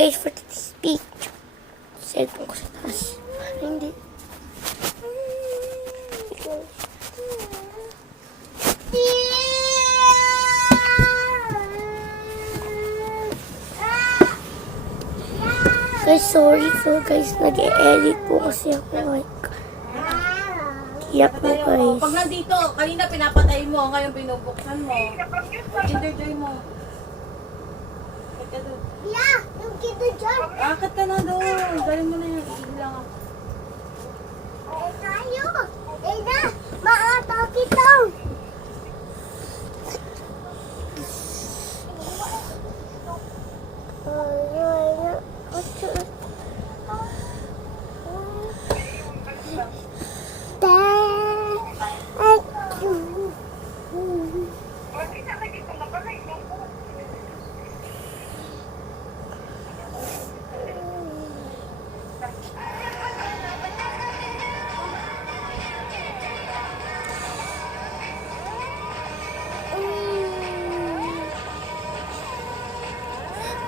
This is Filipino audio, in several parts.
guys for this picture. Cellphone ko sa taas. Hindi. Guys, sorry po guys. Nag-e-edit po kasi ako. Kaya po guys. Pag nandito, kanina pinapatay mo, ngayon binubuksan mo. Kinder mo. Yeah, yung Kinder Joy. Akit ka na doon. Galing mo na yan. Iilang ako. Eh, tayo. Eh na, maata kita.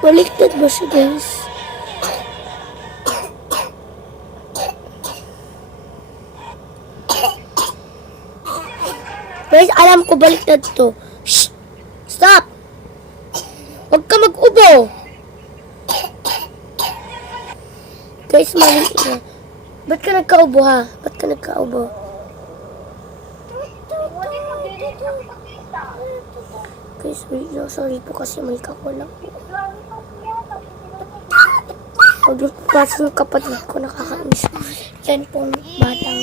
Baliktad ba siya guys? Guys, alam ko baliktad to. Shh! Stop! Huwag ka mag-ubo! Guys, mali na. Ba't ka nagkaubo ha? Ba't ka nagkaubo? Guys, sorry po kasi may kakulang po. Pag yung kapatid ko nakakainis ko. Yan pong batang.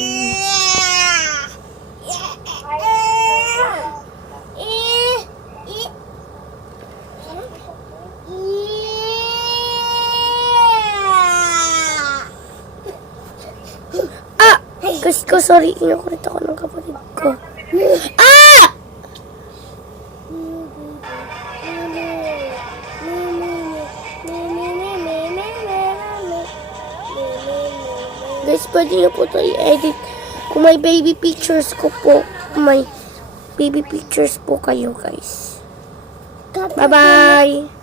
Kasi ko, sorry, inakulit ako ng kapatid ko. Ah! Guys, pwede na po ito i-edit. Kung may baby pictures ko po, may baby pictures po kayo, guys. Bye-bye!